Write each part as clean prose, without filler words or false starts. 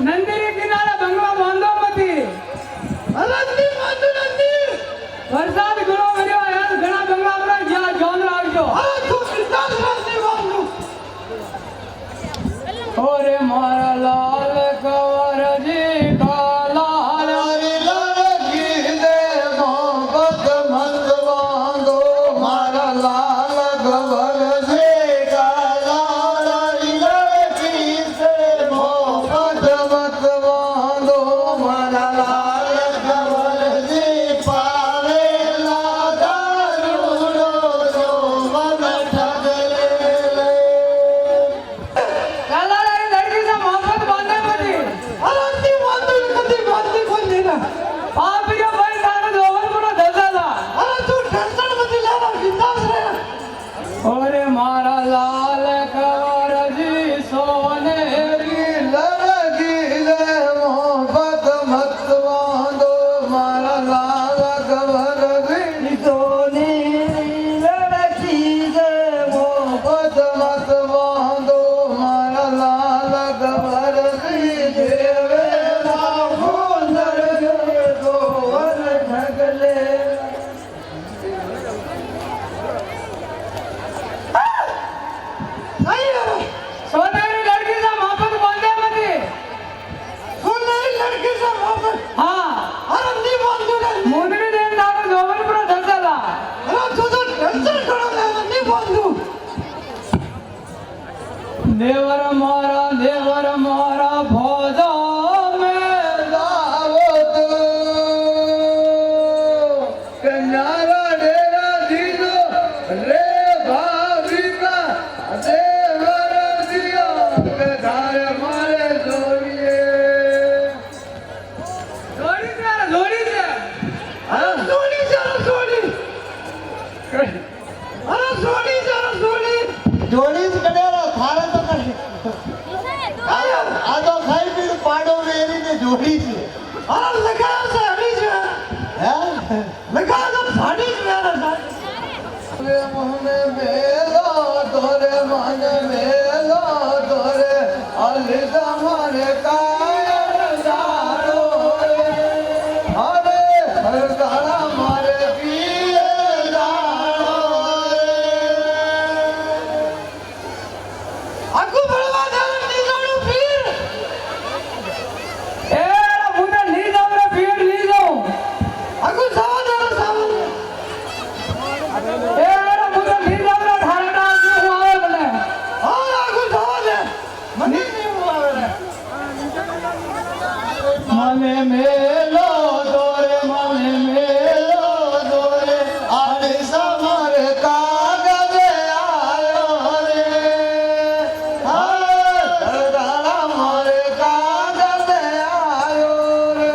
नंदी किनारे बंगला बांधो मती નંદી બાંધો નંદી વરસાદ ઘણો પડ્યો યાર ઘણા બંગલા આપણે જ્યાં જોન રાખજો અરે તું ચિંતા નંદી બાંધો ઓરે મારા લાલ કવરજી કાલા મારી લડકી દે મોહબ્બત મત બાંધો મારા લાલ ગવરજી કાલા લડકી દે મોહબ્બત મત બાંધો મારા લાલ ગવરજી પાવેલા દારૂનો જો મન ઠગલે કાલા લડકી સે મોહબ્બત બાંધે મતી અરંતી બાંધો કદી બાંધી કોઈ દેના પાપ જો ભાઈ તારે જોવન પૂરો ધસાલા અરે તું ટેન્શન મત લેના બિંદાસ રહે ઓરે મારા લાલ કવરજી સોનેરી લડકી દે મોહબ્બત મત બાંધો મારા લાલ ગવરજી સોનેરી લડકી દે મોહબ્બત મત બાંધો મારા લાલ ગવરજી દેવેલા સુંદર જો વન ઠગલે સોનેરી લડકી સે મોહબ્બત બાંધે મતી સોનેરી લડકી સે મોહબ્બત હા અરે ની બાંધો ને મુંદરી દેન તારે જોવન પૂરો ધસાલા અરે તું તો ટેન્શન કરો ને ની બાંધો દેવર મારા ભોજા મે દાવત કન્યારા ડેરા દીનો રે ભાવિકા દેવર દિયા કે ધારે મારે જોઈએ જોડી છે જોડી છે અરે સોની જરા સોની અરે સોની જરા સોની જોડી જ કડેરો થારે તો કરશે આ તો ખાઈ પી પાડો વેરીને જોડી છે અરે લગાવ છે હડી છે હે લગાવ તો સાડી જ મેરા સાડી મોહને મેલો તોરે મન મેલો તોરે અલી તમારે કાયર જાડો અરે હરદાળા મારે પીએ જાડો આખું બળવા દાન નીજાણું પીર એ મુંદે ની જાવ રે પીર ની જાવ આખું સાવધાન સાવધાન એ મુંદે ની જાવ રે ઠારડા જે હું આવે મને और आगू सावधान મને નહીં આવે મને મેલો દોરે મને મેલો દોરે આને સમર કાગજ આયો રે હા હરદાળા મારે કાગજ આયો રે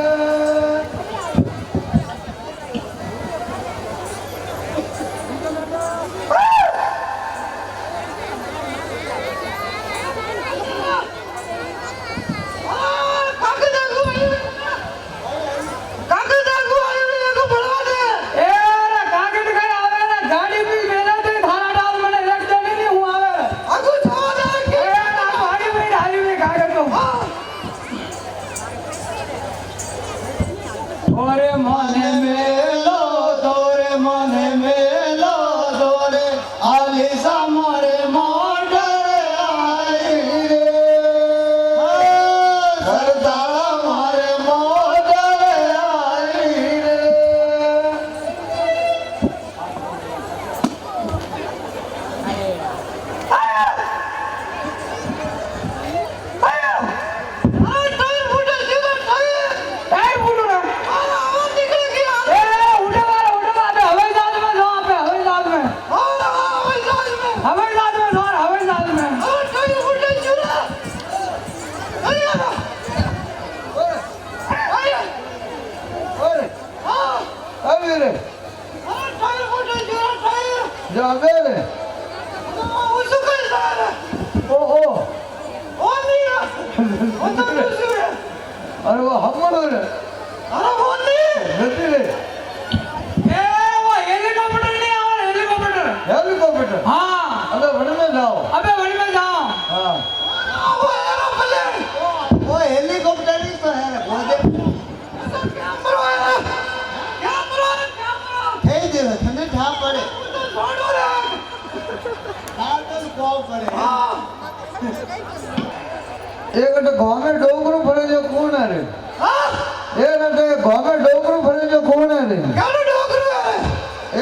એ કાગડ કઈ આવે ને ગાડી બી મેલે તો થારા ડાલ મને એક દે ની હું આવે એ ગાડી બી ડાલી બી કાગડ તો ઓરે મને મેલો દોરે મને મેલો દોરે આલી સામરે મોઢરે આઈ રે હરદાળા મારે મોઢરે આઈ રે ટાઈમ ઉડો ને એ ઉડે વાળા હવે જાલ में जो पे हवाई जहाज में और हवाई जहाज में આવી રે જાવે રે ઓહો અરે વો હમણો રે નથી રે એ वो हेलीकॉप्टर नहीं आवा हेलीकॉप्टर हेलीकॉप्टर हाँ अबे वन में जाओ अबे वड़ी में जाओ हाँ वो हेलीकॉप्टर एक अटे गांव में डोगरू फरे जो कौन है रे एक अटे गांव में डोगरू फरे जो कौन है रे ક્યાંનો ડોકરો હે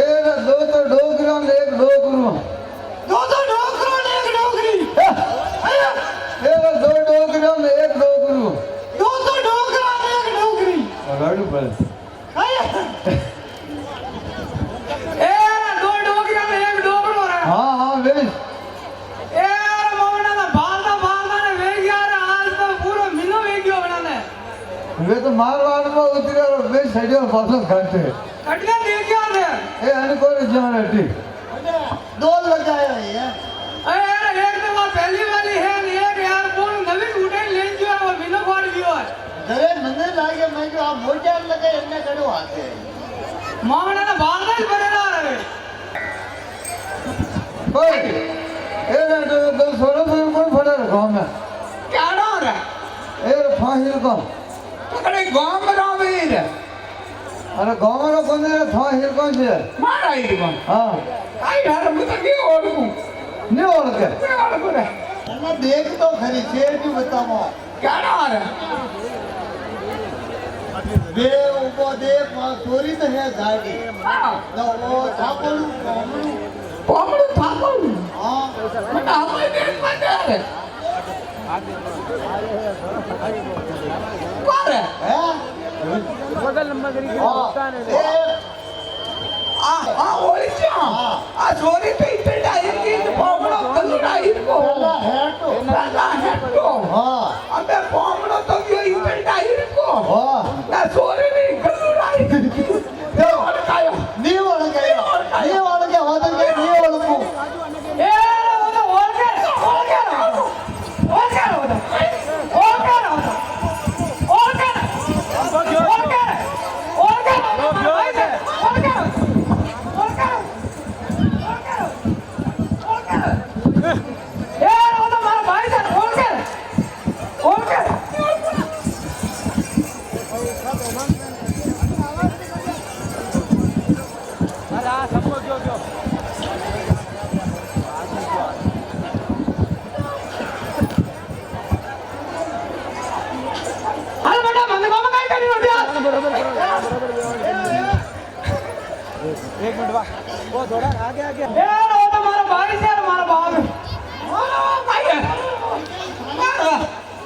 एक दो तो डोगरा ने एक डोगरू દો તો ડોકરો ને એક ડોકરી एक दो डोगरा ने एक डोगरू દો તો ડોકરા ને એક ડોકરી गाड़ू पर એ દો ડોકરા ને એક ડોકરો રે हाँ हाँ वेश એ મોવણા ના બાલતા ને વેગ્યા રે હાલ તો પૂરો મિનો વેગ્યો બનાને वे तो मारवाड़ में उतरे और वे सड़ियों पासों घाटे કટલે દેખ્યા રે ए अनको रे जान हटी दो लगाया है અરે એક તો આ પહેલી વાલી હે ને એક યાર કોણ નવી ઉડાઈ લઈ ગયો આ મિનો ફાડ ગયો अरे મને લાગે मैं जो आप मोजा लगे इतने कड़ो आते મોવણા ના બાલતા જ બનેલા રે ओए ए रे दो सोलो से कौन फड़ा रे गांव में ક્યાંનો રે ए फाहिल को કડે ગામ માં રાવે રે अरे गांव में कौन रे फाहिल कौन से મારા ઈ કોણ हां કાઈ ધાર હું તો કે ઓળખું नहीं ओढ़ के કે ઓળખું રે मैं देख तो खरी शेर भी बताओ ક્યાંનો રે वे ऊपर देख चोरी तो है गाड़ी હા ना वो छापलू कोमलू પોમડું થાપું हां મને આપણે દેખ માં રે કોણ રે है बगल नंबर करी के हां આ ઓળખ્યા આ ચોરી તો ઇતે ડાયર કે પોમડો કલુ ડાયર કો पहला है तो પેલા હેટો हां અબે પોમડો તો ગયો ઇતે ડાયર કો हां ના ચોરી ની કલુ ડાયર એ ઓળખાયો नहीं ओढ़ गया नहीं ओढ़ गया हो तो क्या नहीं ओढ़ू એ ઓને ઓળખે ઓળખે ઓળખે ઓળખે अरे आ सबको जो जो एक मिनट बा वो थोड़ा आगे आगे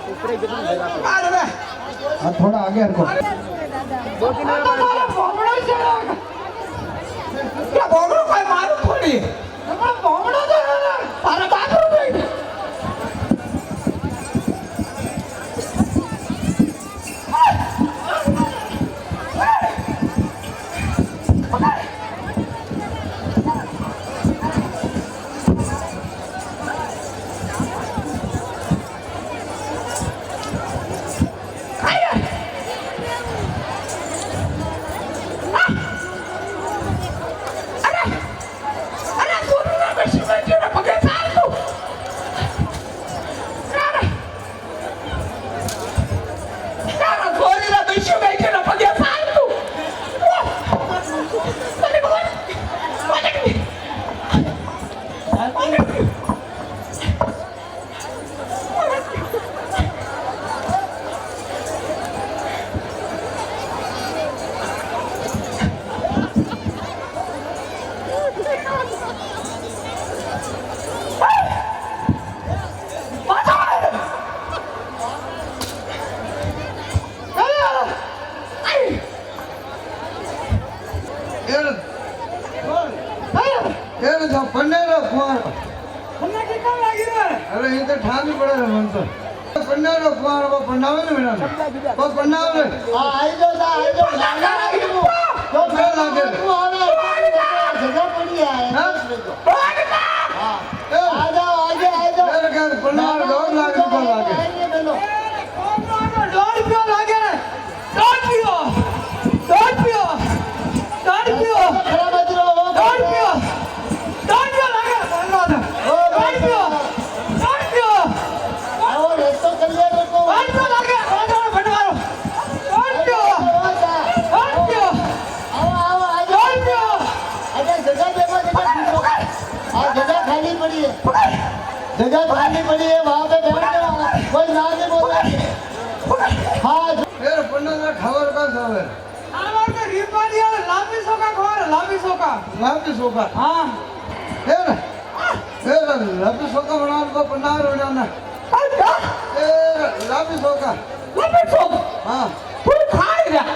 ऊपर कितना देगा हां थोड़ा आगे हटो दो तीन ये जो पन्नेरो कुआर अरे ये तो ठानी पड़े रे मन तो पन्नेरो कुआर वो पन्नावे ने बिना वो पन्नावे हां आई जो लागा तो फिर लागे तू आवे जगह पड़ी है हां आ जाओ मेरे घर पन्नार डोर लागे को लागे जगह खाली पड़ी है वहां पे बैठ जाओ कोई હા ફેર પન્ના ખબર કા સાવે આવા કે રીપાડી વાળા લાંબી સોકા ખોર લાંબી સોકા હા ફેર લાંબી સોકા બનાવ તો પન્ના રોડાના એ લાંબી સોકા હા તું ખાઈ જા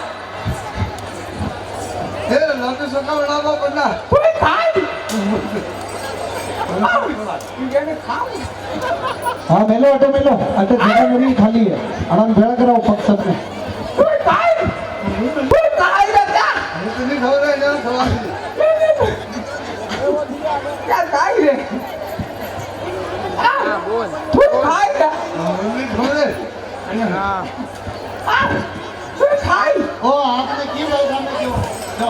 ફેર લાંબી સોકા બનાવ પન્ના તું ખાઈ એને ખાવ हाँ मेलो अटे जगह मेरी खाली है आनंद भेड़ा कराओ पक्ष में તું ખાઈ જા જા इतनी खबर है ना सवाल क्या खाई रे તું ખાઈ જા इतनी खबर है તું ખાઈ ओ आपने की भाई सामने क्यों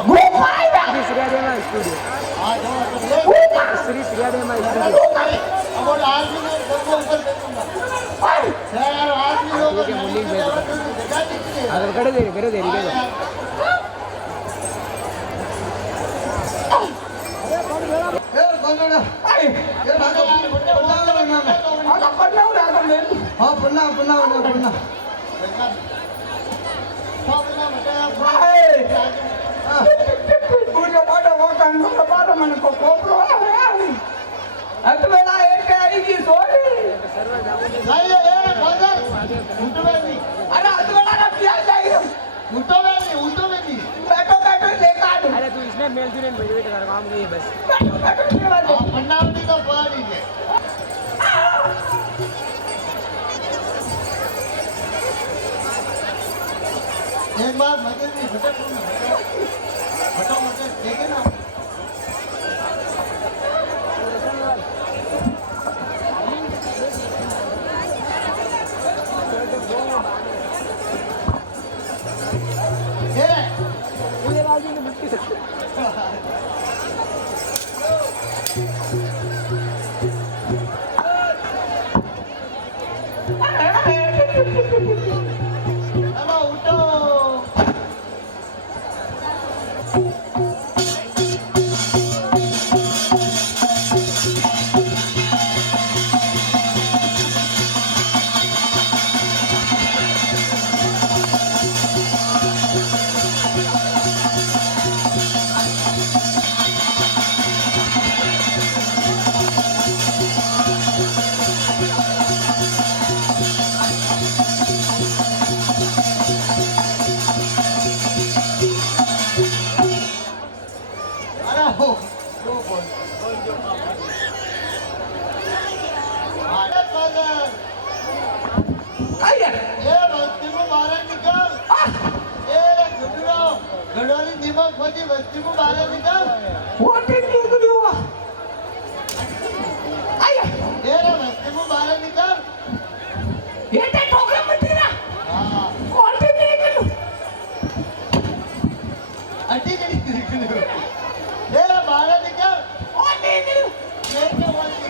હું ખાઈ જા हाँ जो હું ખાઈ अब वो आदमी ने सबको ऊपर फेंकूंगा यार आदमी लोग यार कौन आई ये भागो पन्ना नाम है आजा पन्ना उड़ा कर ले हाँ पन्ना आई पूरे बाडा वो कांडो का बाडा मन को कोपरो है अतवेला एक आईगी सोरी नहीं ये फादर उठवे नहीं अरे अतवेला ना पिया जाइए उठवे नहीं बैठो लेकर आ अरे तू इसने मेल जुले भेज कर काम नहीं बस बैठो लेवा दे हाँ पन्ना नहीं तो पानी है एक बार मजे नहीं भटक देखे ना ये राजी ने मुट्ठी से चलो उठो अरे हो अरे फादर आइए ये बस्ती में बाहर निकल ए गडोरी निमक होती बस्ती में बाहर निकल वो टीम निकली हुआ आइए ये बस्ती में बाहर निकल ये ते ठोकरा मत देना हाँ और टीम निकली अड्डी जड़ी निकल ये बाहर निकल और निकली ये क्या बस्ती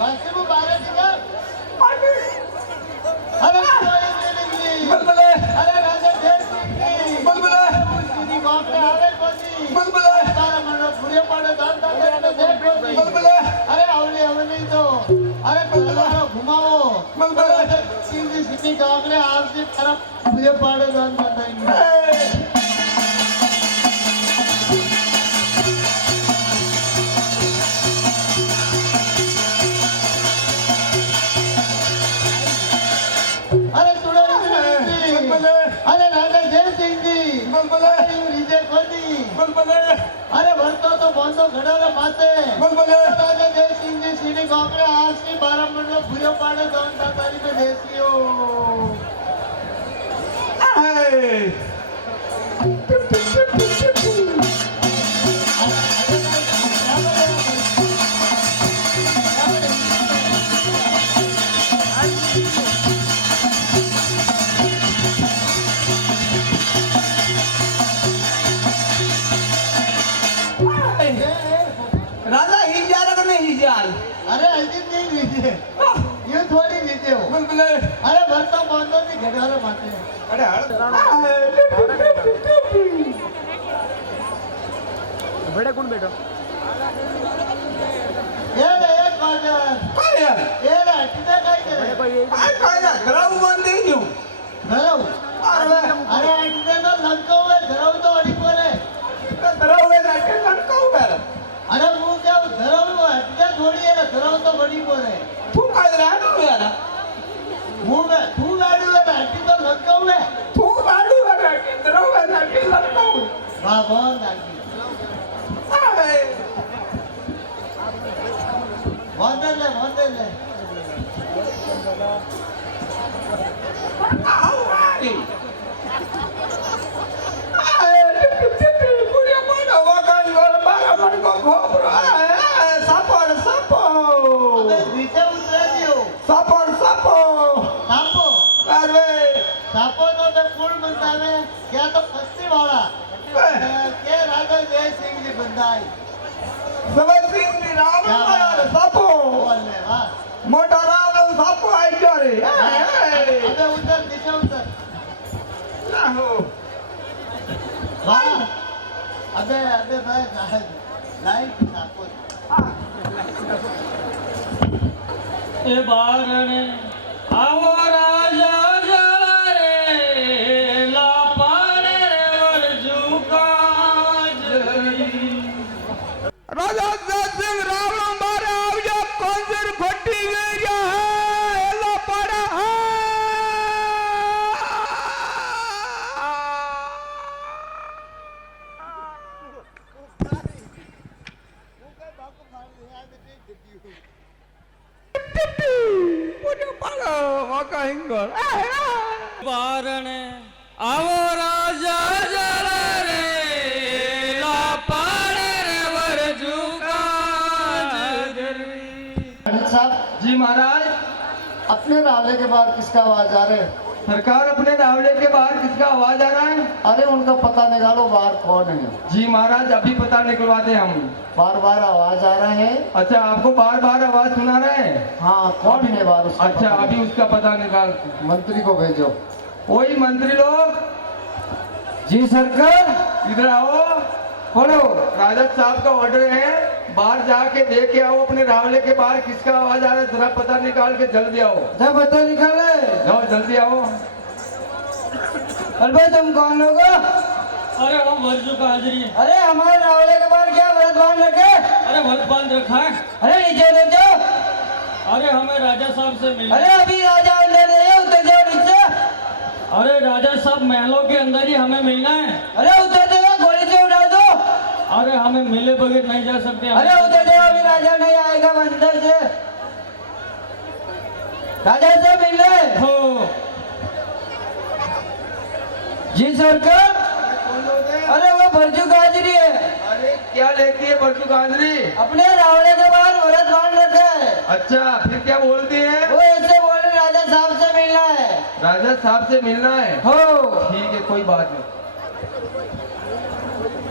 बस्ती में बाहर निकल और अरे कोई नहीं बलबले अरे राजा देव सिंह की बलबले तेरी बाप ने आवे कोनी बलबले तारा मनो पूरे पाड़े दान करने देख कोनी बलबले अरे आवले हमें नहीं तो अरे कलवारो घुमाओ बलबले सिंधी सिटी कांगड़े आपसे तरफ पूरे पाड़े दान करने अरे तुड़ो बलबले अरे राजा जय सिंह जी बलबले रीजे कोनी बलबले अरे भरतो तो बंदो खड़ा रे माते बलबले राजा जय सिंह जी सीढ़ी कांगड़े आपसे 12 मंडल पूरे पाड़े दान तारी में देसियो आई राजा हिजाल का नहीं हिजाल अरे ऐसी नहीं लीजिए ये थोड़ी लीजिए हो बलबले अरे भरता बंदो नहीं घड़ा रे माते अरे बड़े कौन बैठो ये रे एक बाजार काय ये रे कितने काय करे देखो ये काय ना घराऊ बांधी न्यू ધરાવ અરે અરે એટલે તો લંકો હોય ધરાવ તો અડી પડે ઘરાऊ એ નાટે લડકાઉ બેર અરે હું કેવું ધરાવ એટલે થોડી એને ધરાવ તો વડી પડે તું काय રાડુ યાર હું તું ગાડી હોય હટી તો લંકો ને તું રાડુ એ નાટે ઘરાऊ એ નાટે લડકાઉ વાહ બોલ નાખી આય વંદન લે આવ આઈ આય પૂરી પાડો વાકાઈ ગોળ બારા મન કો ખોબરો આય સાપોર સાપો હવે નીચે ઉતરે દિયો સાપોર સાપો સાપો અરે સાપો તો તે કુળ બંધાવે ક્યાં તો કસ્તી વાળા કે રાજા જય સિંહ ની બંધાઈ સવર સિંહ ની રામ સાપો બોલ ને વાહ મોટા રામ સાપો આઈ ગયો રે આય હવે ઉતર નીચે ઉતર આહો વાહ અબે ભાઈ લાઈટ સાપો એ બારણે આવો રાજા જળા રે લાપાડે રે વરજુ કાજ રાજા જયસિંહ રાવણ મારે આવ્યા કોંજર ખોટી ગયા હે એલા પાડા પૂરો પાડો વાકા હિંગોળ બારણે આવો રાજા જળા રે લાપાડે રે વરજુ કાજ साहब जी महाराज अपने रावले के बाहर किसका आवाज आ रहे है सरकार अपने रावले के बाहर किसका आवाज आ रहा है अरे उनका पता निकालो बाहर कौन है जी महाराज अभी पता निकलवाते हम बार बार आवाज आ रहा है अच्छा आपको बार बार आवाज सुना रहे हैं हाँ कौन है बाहर उसका अच्छा पता अभी उसका पता निकाल मंत्री को भेजो वही मंत्री लोग जी सरकार इधर आओ बोलो राजद साहब का ऑर्डर है बाहर जाके देख के आओ अपने रावले के बाहर किसका आवाज आ रहा है जरा पता निकाल के जल्दी आओ जब बता निकाले जाओ जल्दी आओ अरे भाई तुम कौन लोग हो? अरे हम वरजू का हाजिरी है। अरे हमारे रावले के बाहर क्या व्रत बांध रखे अरे व्रत बांध रखा है। अरे नीचे उतर जाओ अरे हमें राजा साहब से मिलना अरे अभी राजा अंदर नहीं है उतर जाओ नीचे अरे राजा साहब महलों के अंदर ही हमें मिलना है। अरे उतर जाओ गोली से उड़ा दो अरे हमें मिले बगैर नहीं जा सकते। अरे उतर जाओ अभी राजा नहीं आएगा अंदर से राजा से मिलने हो जी सरकार कौन लोग हैं? अरे वो भरजू गाजरी है अरे क्या लेती है बच्चू गांधरी अपने रावले के बाहर व्रत बांध रखा है अच्छा फिर क्या बोलती है वो ऐसे बोले राजा साहब से मिलना है राजा साहब से मिलना है हो ठीक है कोई बात नहीं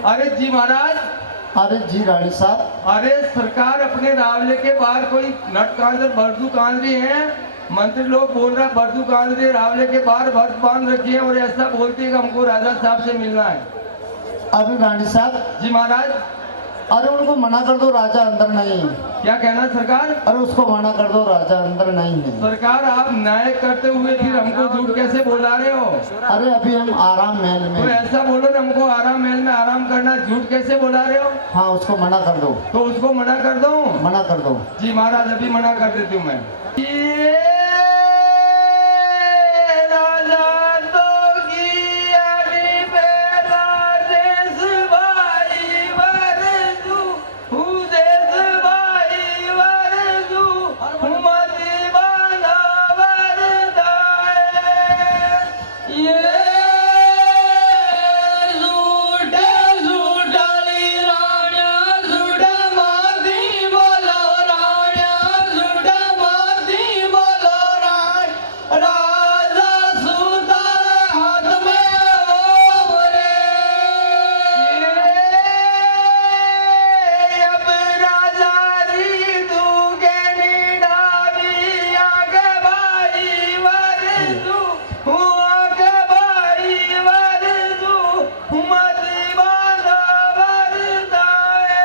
अरे जी महाराज अरे जी रानी साहब अरे सरकार अपने रावले के बाहर कोई नट कांदर बरदू कांदरी है मंत्री लोग बोल रहा है बरदू कांदरी रावले के बाहर व्रत बांध रखी है और ऐसा बोलती है कि हमको राजा साहब से मिलना है अरे रानी साहब जी महाराज अरे उनको मना कर दो राजा अंदर नहीं है क्या कहना है सरकार अरे उसको मना कर दो राजा अंदर नहीं है सरकार आप न्याय करते हुए फिर हमको झूठ कैसे बोला रहे हो अरे अभी हम आराम महल तो में ऐसा बोलो ना हमको आराम महल में आराम करना झूठ कैसे बोला रहे हो हाँ उसको मना कर दो तो उसको मना कर दो मना कर दो जी महाराज अभी मना कर देती हूँ मैं ये राजा तो गियानी बेला देश भाई वरजू, देश भाई वरजू, हुमती बांधा वरदाए। ये झूठे झूठाली राण्या झूठ माती बोलो राण्या झूठ माती बोलो राण राजा सुतारे हाथ में ओवरे अब राजा री दूगे निडावी आगे भाई वरजू, आगे भाई वरजू, हुमती बांधा वरदाए।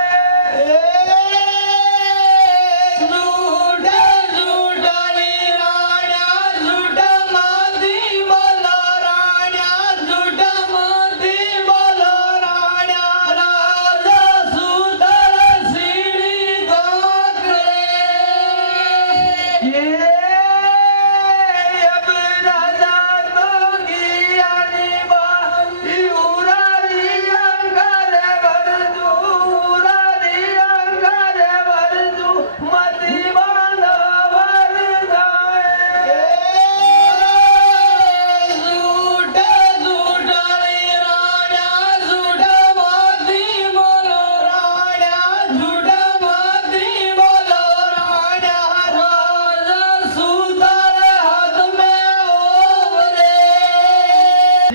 झूठे झूठाली राण्या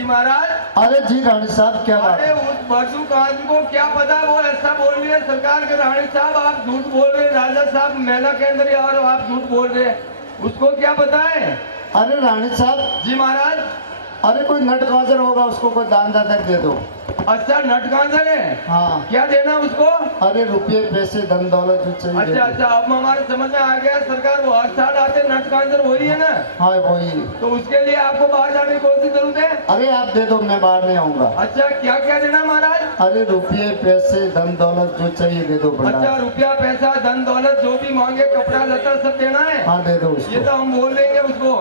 महाराज। अरे जी रानी साहब क्या बात अरे है? उस बरसू कांत को क्या पता, वो ऐसा बोल रही है सरकार के रानी साहब, आप झूठ बोल रहे हैं, राजा साहब मेला के अंदर और आप झूठ बोल रहे हैं, उसको क्या पता है? अरे रानी साहब, जी महाराज। अरे कोई नट काजर होगा, उसको कोई दान दादर दे दो। अच्छा नटकांजर है, हाँ। क्या देना उसको? अरे रुपये पैसे धन दौलत जो चाहिए दे अच्छा दो। अच्छा, अब हमारे समझ में आ गया, सरकार वो हर साल आते नटकांजर वही है ना, हाँ वही। तो उसके लिए आपको बाहर जाने की कौन सी जरूरत है? अरे आप दे दो, मैं बाहर नहीं आऊंगा। अच्छा क्या क्या देना महाराज? अरे रुपये पैसे धन दौलत जो चाहिए दे दो अच्छा भंडार। रुपया पैसा धन दौलत जो भी मांगे, कपड़ा लता सब देना है? हाँ दे दो ये उसको। तो हम बोल देंगे उसको।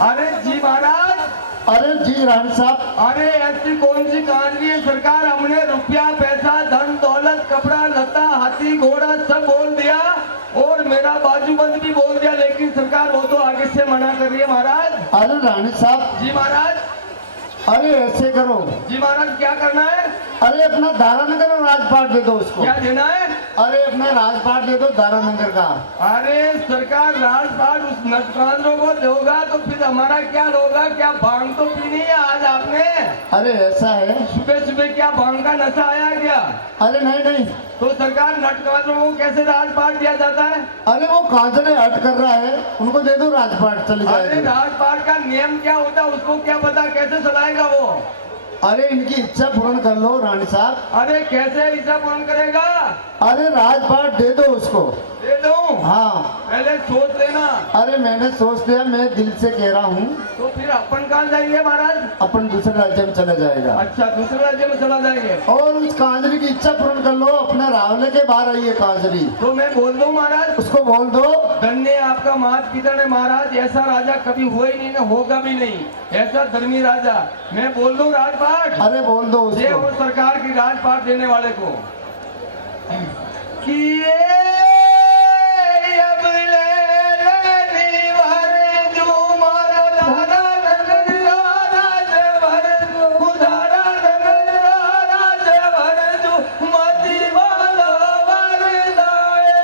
अरे जी महाराज। अरे जी रानी साहब। अरे ऐसी कौन सी कहानी है सरकार, हमने रुपया पैसा धन दौलत कपड़ा लता हाथी घोड़ा सब बोल दिया और मेरा बाजूबंद भी बोल दिया, लेकिन सरकार वो तो आगे से मना कर रही है महाराज। अरे रानी साहब। जी महाराज। अरे ऐसे करो। जी महाराज क्या करना है? अरे अपना दारानगर और राजपाट दे दो उसको। क्या देना है? अरे अपना राजपाट दे दो दारानगर का। अरे सरकार राजपाट उस नटकांधरों को दोगा तो फिर हमारा क्या होगा? क्या भांग तो पीनी है आज आपने? अरे ऐसा है। सुबह सुबह क्या भांग का नशा आया क्या? अरे नहीं नहीं। तो सरकार नटकांधरों को कैसे राजपाट दिया जाता है? अरे वो कांचड़े हट कर रहा है, उनको दे दो राजपाट, चली अरे जाएगी। राजपाट का नियम क्या होता है उसको क्या पता, कैसे चलाएगा वो? अरे इनकी इच्छा पूर्ण कर लो रानी साहब। अरे कैसे इच्छा पूर्ण करेगा? अरे राजपाट दे दो उसको। दे दूं? हाँ। पहले सोच लेना। अरे मैंने सोच लिया, मैं दिल से कह रहा हूँ। तो फिर अपन कहाँ जाएंगे महाराज? अपन दूसरे राज्य में चला जाएगा। अच्छा, दूसरे राज्य में चला जाएंगे। और उस कांजरी की इच्छा पूर्ण कर लो, अपने रावले के बाहर आई है कांजरी। तो मैं बोल दूं महाराज? उसको बोल दो। धन्य आपका मात पिता ने महाराज, ऐसा राजा कभी हुआ ही नहीं, ना होगा भी नहीं, ऐसा धर्मी राजा। मैं बोल दूं राजपाट? अरे बोल दो ये उसको। वो सरकार की राजपाट देने वाले को कि ये अब ले लेनी वारे जो मारा दादा नंदरा राज भर उधारा नंदरा राज भर जो मती वाला वरदाए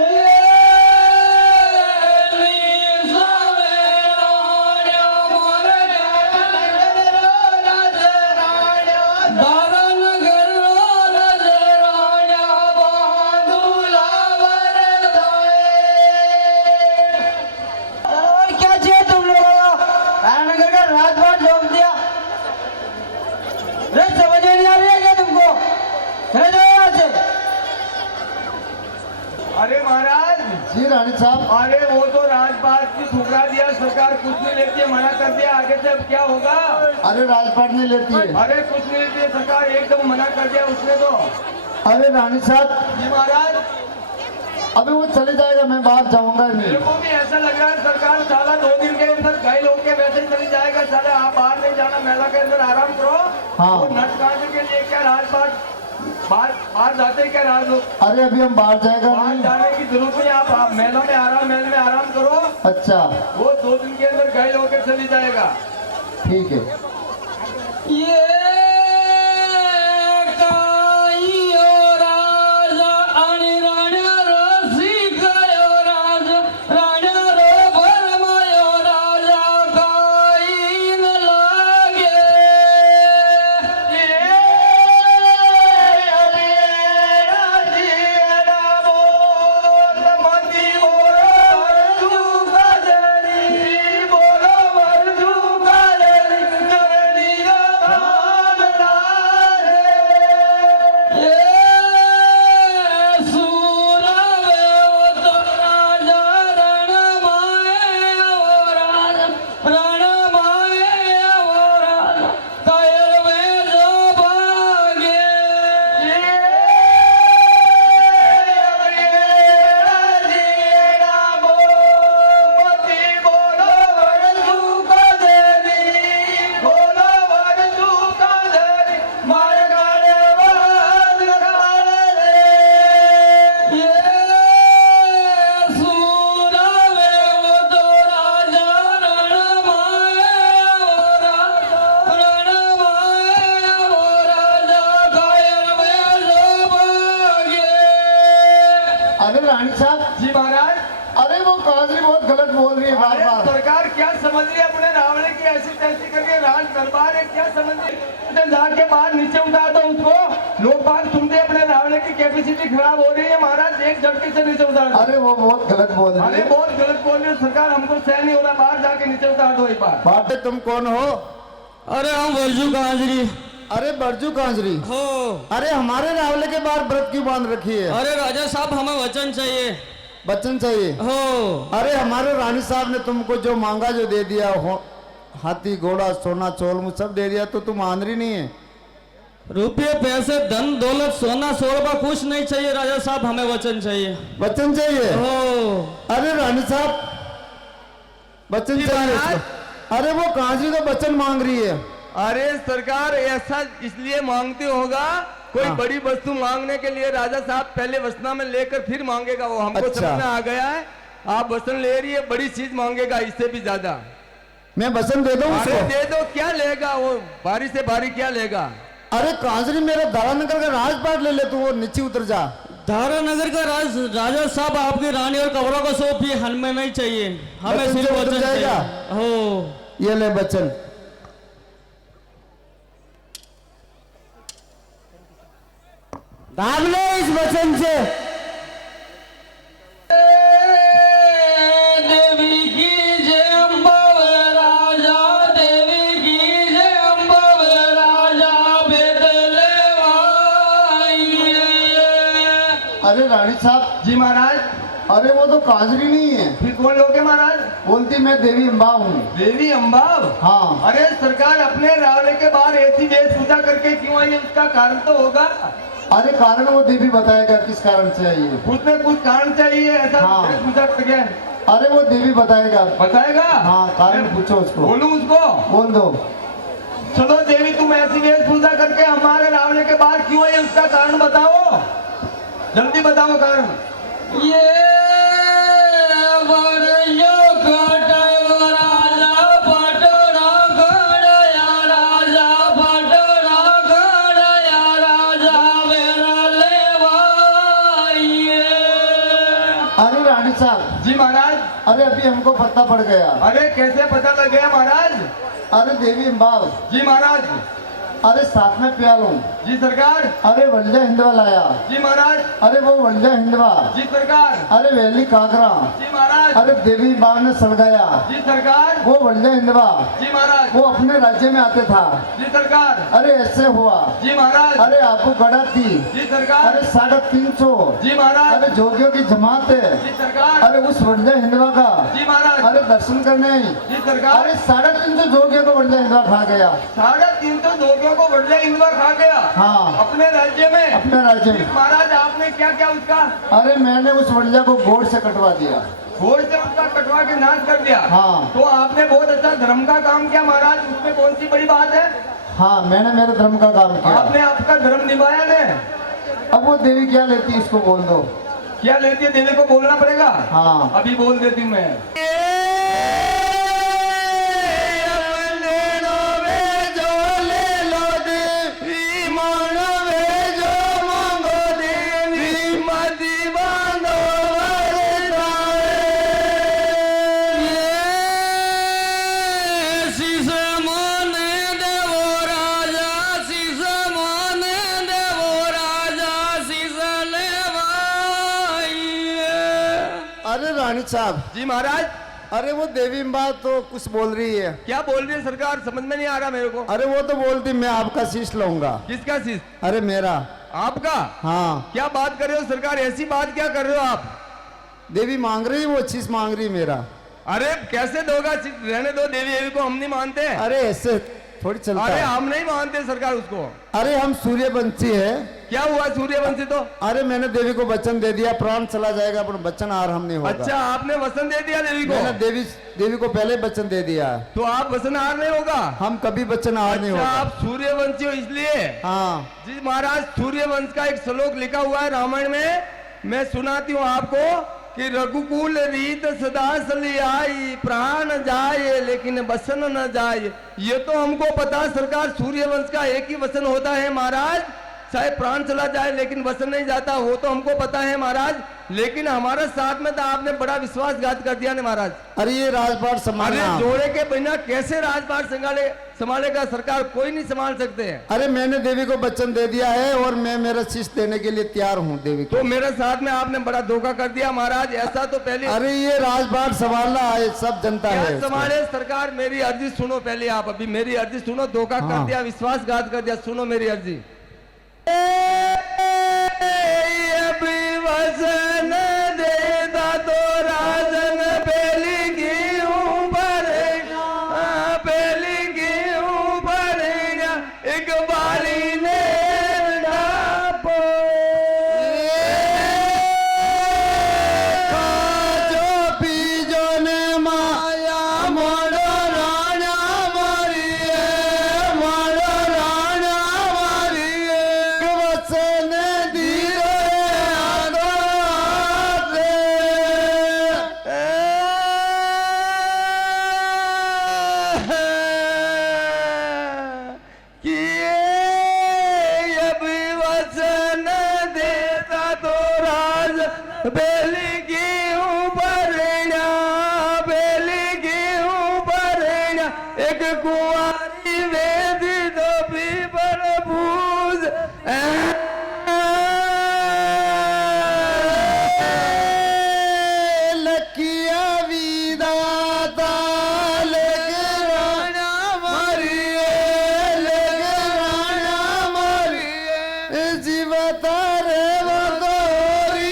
ये नी सवेरा मोरे नंदरा राज राजा दादा नगर राज राजा बांधुला वरदाए। और क्या चाहिए तुम लोगों को? राजनगर का राजपाट सौंप दिया। अरे समझ में नहीं आ रही है क्या तुमको? चले जाओ यहाँ से। अरे महाराज, जी रानी साहब। अरे वो तो राजपाट की ठुकरा दिया, सरकार कुछ नहीं लेती है, मना कर दिया, आगे से अब क्या होगा? अरे राजपाट नहीं लेती है। अरे कुछ नहीं लेती है सरकार, एकदम मना कर दिया उसने तो। अरे रानी साहब, जी महाराज, अभी वो चले जाएगा, मैं बाहर जाऊंगा मेरे नहीं। को भी ऐसा लग रहा है सरकार साला 2 दिन के अंदर गए लोग के वैसे ही चली जाएगा। साला आप बाहर नहीं जाना, मेला के अंदर आराम करो। हाँ। वो नटकाने के लिए क्या राजपाट बाहर बाहर जाते क्या राज लोग? अरे अभी हम बाहर जाएगा बाहर नहीं। जाने की जरूरत नहीं, आप मेला में आराम, मेल में आराम करो। अच्छा वो 2 दिन के अंदर गए होकर चली जाएगा। ठीक है। ये काइयो राजा आणि राण्या रसिकयो राजा राण्या रो भरमयो राजा काई न लागे। अरे रानी साहब। जी महाराज। अरे वो काजरी बहुत गलत बोल रही है बार अरे बार। सरकार क्या समझ रही है अपने रावणे की ऐसी तैसी करके? राज दरबार है, क्या समझ रही है? जाके बाहर नीचे उतार दो उसको। लोग बात सुनते अपने रावणे की कैपेसिटी खराब हो रही है महाराज, एक झटके से नीचे उतार दो। अरे वो बहुत गलत बोल रही अरे है। बहुत गलत बोल रही है सरकार, हमको सहन नहीं हो रहा, बाहर जाके नीचे उतार दो एक बार। बात है, तुम कौन हो? अरे हम वर्जू कांजरी अरे बरजू कांजरी। हो। अरे हमारे रावले के बाहर व्रत क्यों बांध रखी है? अरे राजा साहब हमें वचन चाहिए। बच्चन चाहिए। हो। अरे हमारे रानी साहब ने तुमको जो मांगा जो दे दिया हो, हाथी घोड़ा सोना चोल सब दे दिया, तो तुम मान रही नहीं है? रुपये पैसे धन दौलत सोना सोरबा कुछ नहीं चाहिए राजा साहब, हमें वचन चाहिए। बच्चन चाहिए। हो। अरे रानी साहब, बच्चन चाहिए इसको। अरे वो कांजरी तो बच्चन मांग रही है। अरे सरकार ऐसा इसलिए मांगते होगा, कोई हाँ। बड़ी वस्तु मांगने के लिए राजा साहब पहले वचना में लेकर फिर मांगेगा, वो हमको अच्छा। समझ में आ गया है। आप वचन ले रही है, बड़ी चीज मांगेगा इससे भी ज्यादा। मैं बच्चन दे दूं अरे उसको? दे दो, क्या लेगा वो? भारी से भारी क्या लेगा? अरे कांजरी मेरा दारानगर का राजपाट ले ले, तू वो नीचे उतर जा। धारानगर का राजा साहब आपकी रानी और कबरों को सौंप, ये हमें नहीं चाहिए, हमें बच्चन सिर्फ से उतर वचन चाहिए। जाएगा? हो। ये ले बच्चन। दाब ले इस वचन से। देवी की जय अम्बा राजा, देवी की जय अम्बा अरे रानी साहब, जी महाराज। अरे वो तो काजरी नहीं है, फिर कौन लोग हैं महाराज? बोलती मैं देवी अम्बा हूँ। देवी अम्बाव? हाँ। अरे सरकार अपने रावले के बाहर ऐसी वेशभूषा करके क्यों आई है, उसका कारण तो होगा। अरे कारण वो देवी बताएगा किस कारण से आई है। उसमें कुछ कारण चाहिए ऐसा हाँ। वेशभूषा करके। अरे वो देवी बताएगा। बताएगा? हाँ, कारण पूछो उसको। बोलूं उसको? बोल दो। चलो देवी, तुम ऐसी वेशभूषा करके हमारे रावले के बाहर क्यों आई, उसका कारण बताओ, जल्दी बताओ कारण। ये बड़ियो कटयो राजा पटरा गड़या, राजा पटरा गड़या, राजा मेरा लेवाइए। अरे रानी साहब। जी महाराज। अरे अभी हमको पता पड़ गया। अरे कैसे पता लग गया महाराज? अरे देवी अम्बाव। जी महाराज। अरे साथ में प्याल हूँ। जी सरकार। अरे वंजा हिंदवा लाया। जी महाराज। अरे वो वंजा हिंदवा। जी सरकार। अरे वैली काकरा। जी महाराज। अरे देवी बाव ने सड़गाया। जी सरकार। वो वंजा हिंदवा। जी महाराज। वो अपने राज्य में आते था। जी सरकार। अरे ऐसे हुआ। जी महाराज। अरे आपको गड़ा थी। जी सरकार। अरे 350। जी महाराज। अरे जोगियों की जमात है। जी सरकार। अरे उस वंजा हिंदवा का। जी महाराज। अरे दर्शन करने आई। जी सरकार। अरे 350 जोगियों को वंजा हिंदवा खा गया। 350 जोगियों को वडले इंदवा खा गया। हाँ। अपने राज्य में। अपने राज्य में। महाराज आपने क्या क्या उसका? अरे मैंने उस वंजा को गोड़ से कटवा दिया। घोड़ से उसका कटवा के नाश कर दिया। हाँ। तो आपने बहुत अच्छा धर्म का काम किया महाराज, उसमें कौन सी बड़ी बात है? हाँ, मैंने मेरे धर्म का काम किया। आपने आपका धर्म निभाया ने। अब वो देवी क्या लेती है इसको बोल दो। क्या लेती है देवी को बोलना पड़ेगा? हाँ। अभी बोल देती हूँ मैं। अरे रानी साहब। जी महाराज। अरे वो देवी माँ तो कुछ बोल रही है। क्या बोल रही है सरकार, समझ में नहीं आ रहा मेरे को। अरे वो तो बोलती मैं आपका शीश लूंगा। किसका शीश? अरे मेरा। आपका? हाँ। क्या बात कर रहे हो सरकार, ऐसी बात क्या कर रहे हो आप? देवी मांग रही, वो शीश मांग रही मेरा। अरे कैसे दोगा? रहने दो, देवी देवी को हम नहीं मानते। अरे ऐसे थोड़ी चलता अरे है। हम नहीं मानते सरकार उसको। अरे हम सूर्यवंशी है। क्या हुआ सूर्यवंशी तो? अरे मैंने देवी को वचन दे दिया, प्राण चला जाएगा पर वचन आर हम नहीं होगा। अच्छा, आपने वचन दे दिया देवी को? मैंने देवी को पहले वचन दे दिया। तो आप वचन हार नहीं होगा? हम कभी वचन आर नहीं अच्छा, होगा। आप सूर्यवंशी हो इसलिए? हाँ। जी महाराज, सूर्यवंश का एक श्लोक लिखा हुआ है रामायण में, मैं सुनाती हूँ आपको कि रघुकुल रीत सदा सली आई, प्राण जाए लेकिन वसन न जाए। ये तो हमको पता सरकार, सूर्यवंश का एक ही वचन होता है महाराज, चाहे प्राण चला जाए लेकिन वसन नहीं जाता, वो तो हमको पता है महाराज। लेकिन हमारे साथ में तो आपने बड़ा विश्वासघात कर दिया ना महाराज। अरे ये राजपाट अरे संभालना। जोड़े के बिना कैसे राजपाट संभालेगा सरकार, कोई नहीं संभाल सकते हैं। अरे मैंने देवी को वचन दे दिया है और मैं मेरा शीश देने के लिए तैयार हूँ देवी को। तो मेरे साथ में आपने बड़ा धोखा कर दिया महाराज, ऐसा तो पहले। अरे ये राजपाट संभालना है, सब जनता क्या है। संभाले सरकार, मेरी अर्जी सुनो पहले आप, अभी मेरी अर्जी सुनो। धोखा कर हाँ। दिया, विश्वासघात कर दिया, सुनो मेरी अर्जी। वचन देता तो राजन पहली गेहूं भरेगा, पहली गेहूं भरेगा, एक बारी ने ढापो। जो पीजो ने माया मोड़ो राणा मारिए, मोड़ो राणा मारिए, वचन दिए बेली गेहूं भरना, बेली गेहूं भरना, एक कुंवारी वेदी दो भी बरबूज। लकिया विदाता लेके राणा मारिए, लेके राणा मारिए, जीवता रे बदोरी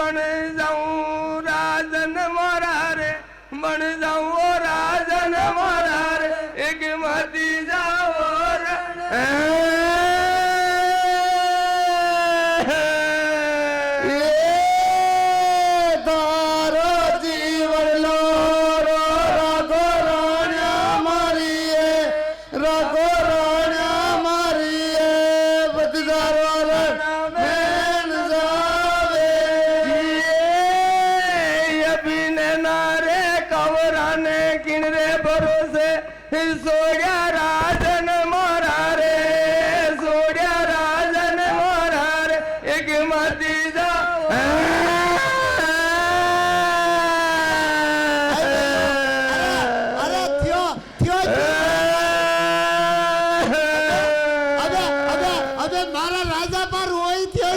बन जाऊं राजन मारा रे, बन जाऊं ओ राजन मारा रे, एक मती जाओ तारो जीवन लो रो रागो राणा मारिए, रागो राणा मारिए, बददारो रण जावे अभी नारे कवराने किनरे भरोसे सोया राजन मारा रे, सोया राजन मारा रे, एक मती जाओ अरे थियो थियो अबे अबे अबे मारा राजा पर वही थियो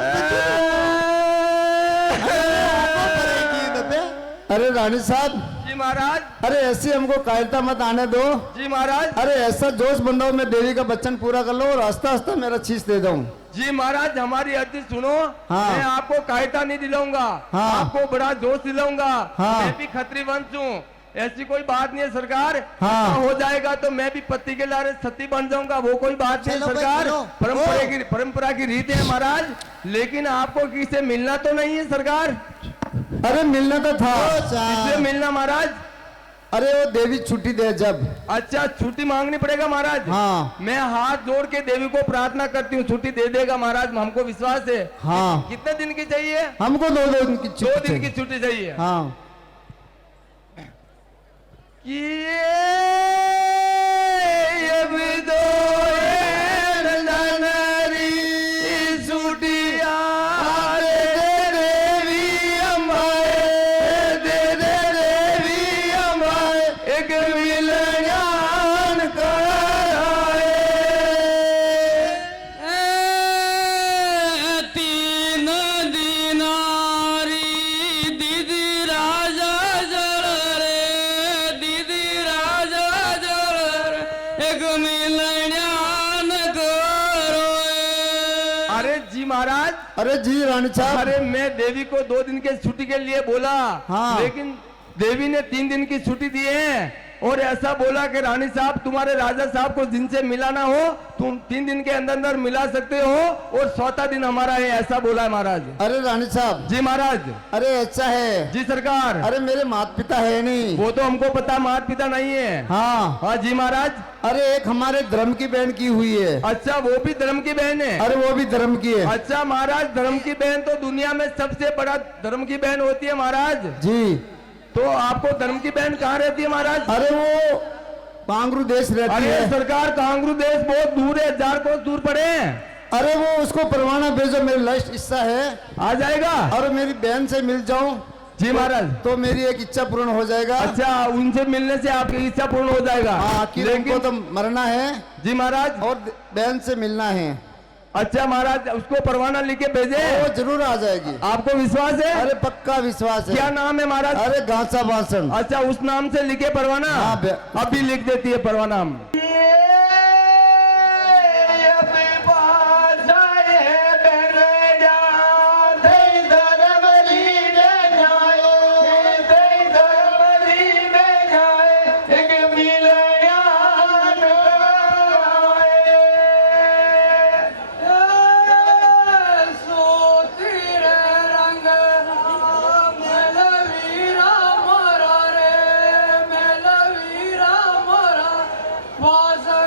अरे रानी साहब जी महाराज। अरे ऐसी हमको कायरता मत आने दो जी महाराज। अरे ऐसा जोश बनाओ मैं देवी का बच्चन पूरा कर लो और आस्ता आस्ता मेरा चीज दे दूं। जी महाराज हमारी अर्जी सुनो। हाँ। मैं आपको कायदा नहीं दिलाऊंगा। हाँ। आपको बड़ा जोश दिलाऊंगा। हाँ। मैं भी खत्री वंश हूँ, ऐसी कोई बात नहीं है सरकार। हाँ। ऐसा हो जाएगा तो मैं भी पति के लारे सती बन जाऊंगा, वो कोई बात नहीं है चलो भाई, सरकार। चलो। परंपरा की रीत है महाराज, लेकिन आपको किसी मिलना तो नहीं है सरकार। अरे मिलना तो था किससे मिलना महाराज? अरे वो देवी छुट्टी दे जब। अच्छा छुट्टी मांगनी पड़ेगा महाराज। हाँ। मैं हाथ जोड़ के देवी को प्रार्थना करती हूँ, छुट्टी दे देगा महाराज, हमको विश्वास है। हाँ। कितने दिन की चाहिए? हमको दो दिन की 2 दिन की छुट्टी चाहिए। हाँ तीन दिनारी दीदी राजा जल रे, दीदी राजा जल रे, एक मिलन्यान करो। अरे जी महाराज। अरे जी रानी साहब। अरे मैं देवी को 2 दिन के छुट्टी के लिए बोला। हाँ। लेकिन देवी ने 3 दिन की छुट्टी दी है और ऐसा बोला कि रानी साहब तुम्हारे राजा साहब को जिनसे मिलाना हो तुम 3 दिन के अंदर अंदर मिला सकते हो और 4था दिन हमारा है, ऐसा बोला है महाराज। अरे रानी साहब। जी महाराज। अरे अच्छा है। जी सरकार। अरे मेरे माता पिता है नहीं। वो तो हमको पता माता पिता नहीं है। हाँ। हाँ जी महाराज। अरे एक हमारे धर्म की बहन की हुई है। अच्छा वो भी धर्म की बहन है? अरे वो भी धर्म की है। अच्छा महाराज, धर्म की बहन तो दुनिया में सबसे बड़ा धर्म की बहन होती है महाराज। जी। तो आपको धर्म की बहन कहाँ रहती है महाराज? अरे वो कांगरू देश रहती अरे है। सरकार कांगरू देश बहुत दूर है, 1000 कोस दूर पड़े। अरे वो उसको परवाना भेजो, मेरी लास्ट इच्छा है। आ जाएगा। और मेरी बहन से मिल जाऊं। जी महाराज। तो मेरी एक इच्छा पूर्ण हो जाएगा। अच्छा उनसे मिलने से आपकी इच्छा पूर्ण हो जाएगा। हाँ लेकिन तो मरना है। जी महाराज। और बहन से मिलना है। अच्छा महाराज, उसको परवाना लिख के भेजे। वो जरूर आ जाएगी। आपको विश्वास है? अरे पक्का विश्वास है। क्या नाम है महाराज? अरे गांसा बासन। अच्छा उस नाम से लिखे परवाना। हाँ, अभी लिख देती है परवाना हम। was a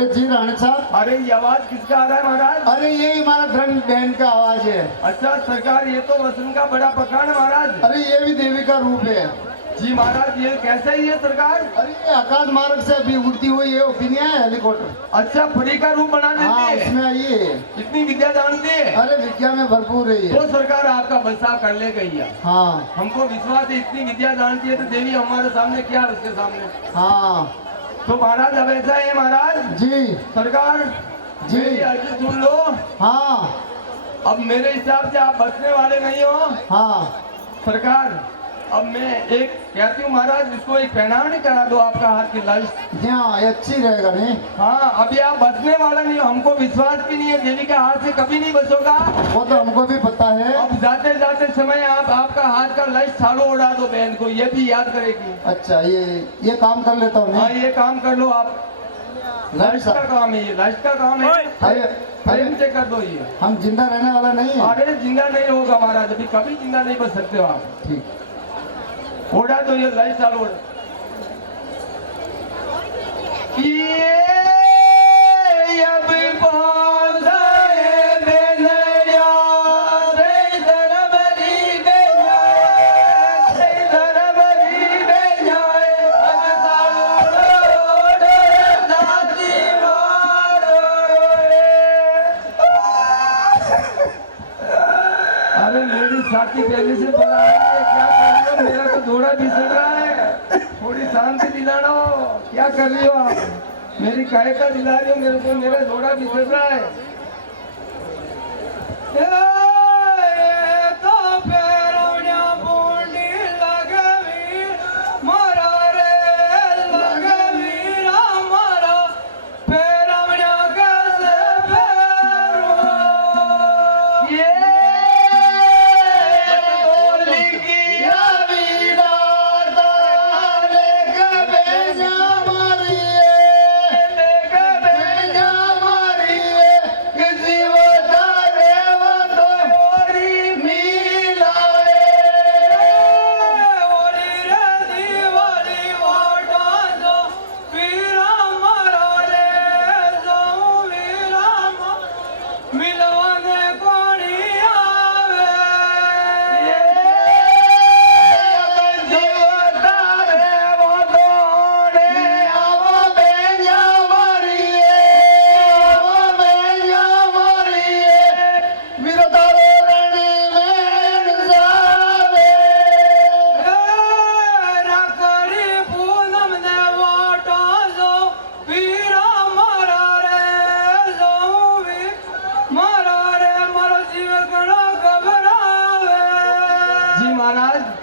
अरे जी राणा साहब, अरे ये आवाज किसका आ रहा है महाराज? अरे ये हमारा धर्म बहन का आवाज है। अच्छा सरकार, ये तो वसन का बड़ा पकवान है महाराज। अरे ये भी देवी का रूप है। जी महाराज, ये कैसा ही है सरकार? अरे ये आकाश मार्ग से अभी उड़ती हुई है, ओपिनिया है हेलीकॉप्टर। अच्छा, फ्री का रूप बना हाँ देती है। उसमें आई है। इतनी विद्या जानती है। अरे विद्या में भरपूर है ये। तो सरकार आपका बचाव कर ले गई है। हाँ हमको विश्वास है, इतनी विद्या जानती है तो देवी हमारे सामने क्या है उसके सामने। हाँ तो महाराज अब ऐसा है महाराज, जी सरकार जी। मेरी अर्जी सुन लो। हाँ अब मेरे हिसाब से आप बचने वाले नहीं हो हाँ सरकार। अब मैं एक कहती हूँ महाराज, इसको एक पहनावनी करा दो आपका हाथ की लाश। हाँ ये अच्छी रहेगा नहीं। हाँ, अभी आप बचने वाला नहीं हो, हमको विश्वास भी नहीं है, देवी के हाथ से कभी नहीं बचोगा। वो तो हमको भी पता है। अब जाते जाते समय आप आपका हाथ का लाश छालो उड़ा दो बहन को, ये भी याद करेगी। अच्छा ये काम कर लेता हूँ हाँ नहीं। ये काम कर लो आप, लाश का काम है ये, लाश का काम है। अरे प्रेम से कर दो ये। हम जिंदा रहने वाला नहीं है। अरे जिंदा नहीं होगा महाराज, अभी कभी जिंदा नहीं बच सकते हो आप। ठीक। उड़ा दो ये लाइट चालू उड़ा। ये अब पहुंचाए बेनया, रे दरबरी बेजाए, रे दरबरी बेजाए, अज सालो जाती मारो अरे मेरी साथी पहले से बड़ा है, क्या कर रही हो? मेरा तो घोड़ा बिसर रहा है, थोड़ी शांति दिलाना हो। क्या कर रही हो आप? मेरी काय का दिला रही हो मेरे को, मेरा घोड़ा बिसर रहा है। तो पैरवण्या बूंदी लगवी, मारा रे लगवी मारा, पैरवण्या कैसे पैरो ये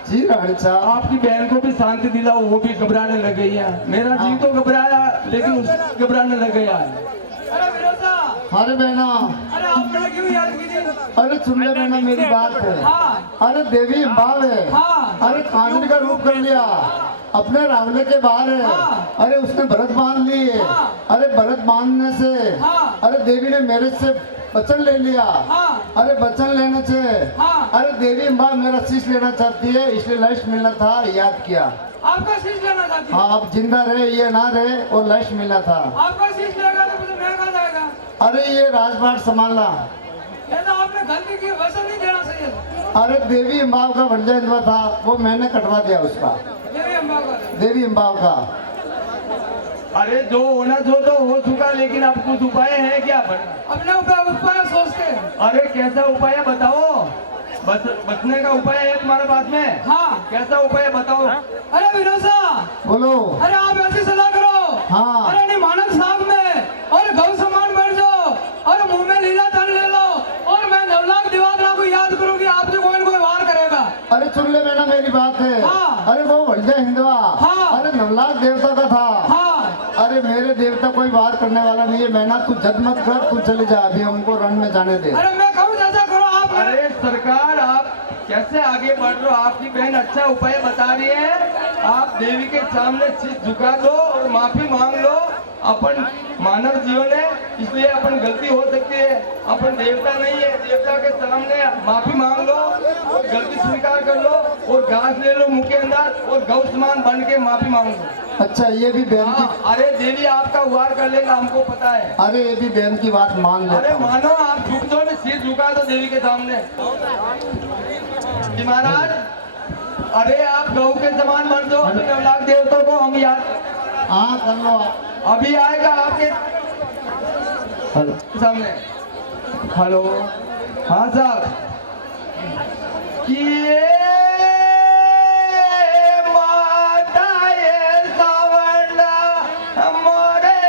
जी राणा साहब, आपकी बहन को भी शांति दिलाओ, वो भी घबराने लग गई है। मेरा जीव तो घबराया लेकिन उसको घबराने लग गया है। अरे विरोधा, अरे बहना, अरे आपने क्यों याद की थी? अरे सुन ले बहना मेरी बात है। हाँ। अरे देवी अम्बाल है। हाँ। अरे कांजरी का रूप कर लिया, अपने रावले के बाहर है। हाँ। अरे उसने भरत बांध ली है। हाँ। अरे भरत बांधने से हाँ। अरे देवी ने मेरे से वचन ले लिया। हाँ। अरे वचन लेने से हाँ। अरे देवी अम्बा मेरा शीश लेना चाहती है, इसलिए लक्ष मिलना था, याद किया। आपका शीश लेना चाहती है? हाँ, अब जिंदा रहे ये ना रहे, और लक्ष मिलना था। आपका शीश लेगा तो मुझे मैं कहाँ जाएगा? अरे ये राजपाट संभालना। ये तो आपने गलती की, वैसा नहीं देना चाहिए था। अरे देवी अम्बाव का वंजा हिंदवा था, वो मैंने कटवा दिया उसका। देवी अम्बा का? देवी अम्बाव का। अरे जो होना जो तो हो चुका, लेकिन अब कुछ उपाय है क्या? अपने उपाय सोचते हैं। अरे कैसा उपाय है बताओ? बचने का उपाय है तुम्हारे पास में? हाँ। कैसा उपाय बताओ? अरे विरोसा बोलो। अरे आप ऐसी सलाह करो। हाँ। अरे नहीं मानक साहब में और गौ समान बैठ जाओ और मुंह में लीला धन ले लो, और मैं नवलाख दिवाकरा को याद करूंगी, आपसे कोई न कोई वार करेगा। अरे सुन ले मैंने मेरी बात है। हाँ। अरे वो वंजा हिंदवा। हाँ। अरे नवलाख देवता का था। हाँ। अरे मेरे देवता कोई वार करने वाला नहीं है। मैंने तू जद मत कर, तू चले जा, अभी हमको रण में जाने दे। अरे मैं कहूँ जैसा करो आप। अरे सरकार, आप कैसे आगे बढ़ रहे हो? आपकी बहन अच्छा उपाय बता रही है, आप देवी के सामने सिर झुका दो और माफी मांग लो। अपन मानव जीवन है, इसलिए अपन गलती हो सकती है। अपन देवता नहीं है, देवता के सामने माफी मांग लो और गलती स्वीकार कर लो और घास ले लो मुंह के अंदर और गौ समान बन के माफी मांगो। अच्छा ये भी बहन की, हाँ, अरे देवी आपका उद्धार कर लेगा, हमको पता है। अरे ये भी बहन की बात मान अरे लेता हूँ। मानो आप झुक दो ना, सिर झुका दो देवी के सामने। जी महाराज, अरे आप गौ के समान बन दो अपने नवलाख देवता को, हम याद हाँ कर लो आप। अभी आएगा आपके हेलो। सामने। हेलो, हाँ साहब। कि माता ये सावंडा मोरे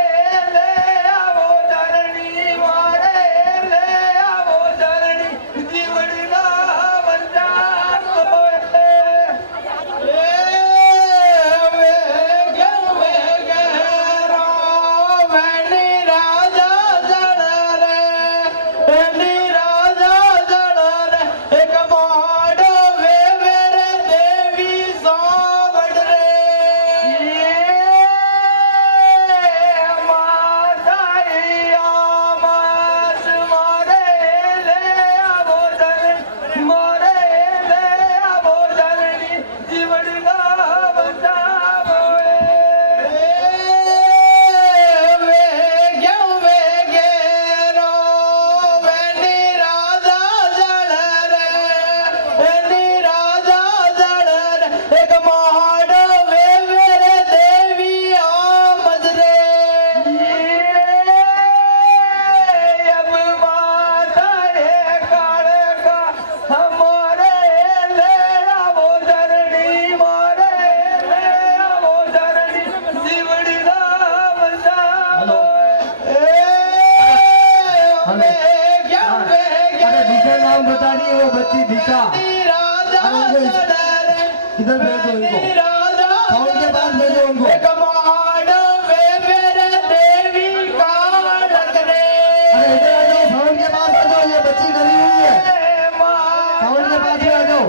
ले आवो धरणी, मोरे ले आवो धरणी, जीवनी ना वंदान होए। नाम बता रही है वो बच्ची दीका। इधर भेज दो इनको, साउंड के पास भेजो उनको। अरे इधर आ जाओ, साउंड के पास आ जाओ, ये बच्ची डरी हुई है, साउंड के पास ही आ जाओ।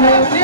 છે